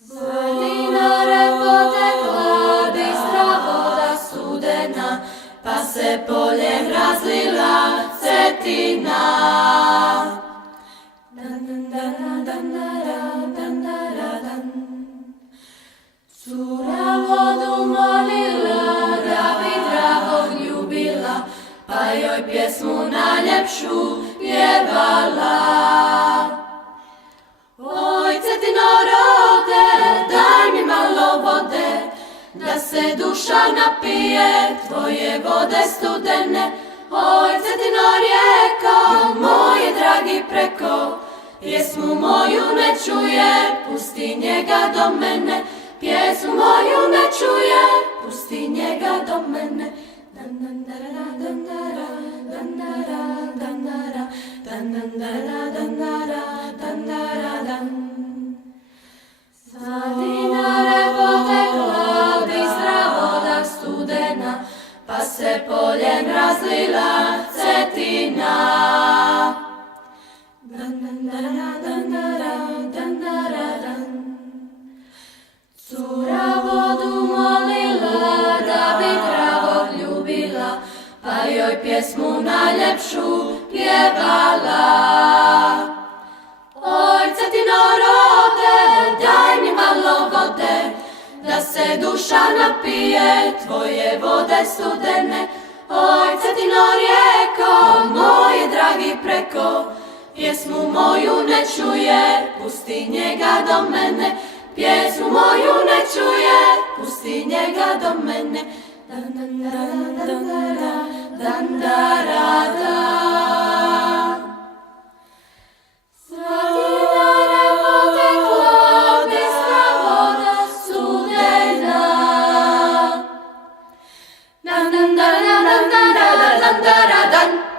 Zalinare potekla bistra voda studena, pa se poljem razlila cetina. Cura vodu molila, da bi dragog ljubila, pa joj pjesmu najljepšu pjevala. Oj, cetino rode, daj mi malo vode, da se duša napije tvoje vode studene. Oj, cetino rijeko, moje dragi preko, pjesmu moju ne čuje, pusti njega do mene. Pjesmu moju ne čuje, pusti njega do mene. Zalinare potekla bistra voda studena, pa se poljem razlila cetina. Cura vodu molila, da bi dragog ljubila, pa joj pjesmu najljepšu pjevala. Oj, cetino rode, daj mi malo vode, da se duša napije tvoje vode studene. Oj, cetino rijeko, moje dragi preko, pjesmu moju ne čuje, pusti njega do mene. Pjesmu moju ne čuje, pusti njega do mene. Zalinare potekla bistra voda studena. Dan dan dan dan dan dan dan dan dan dan.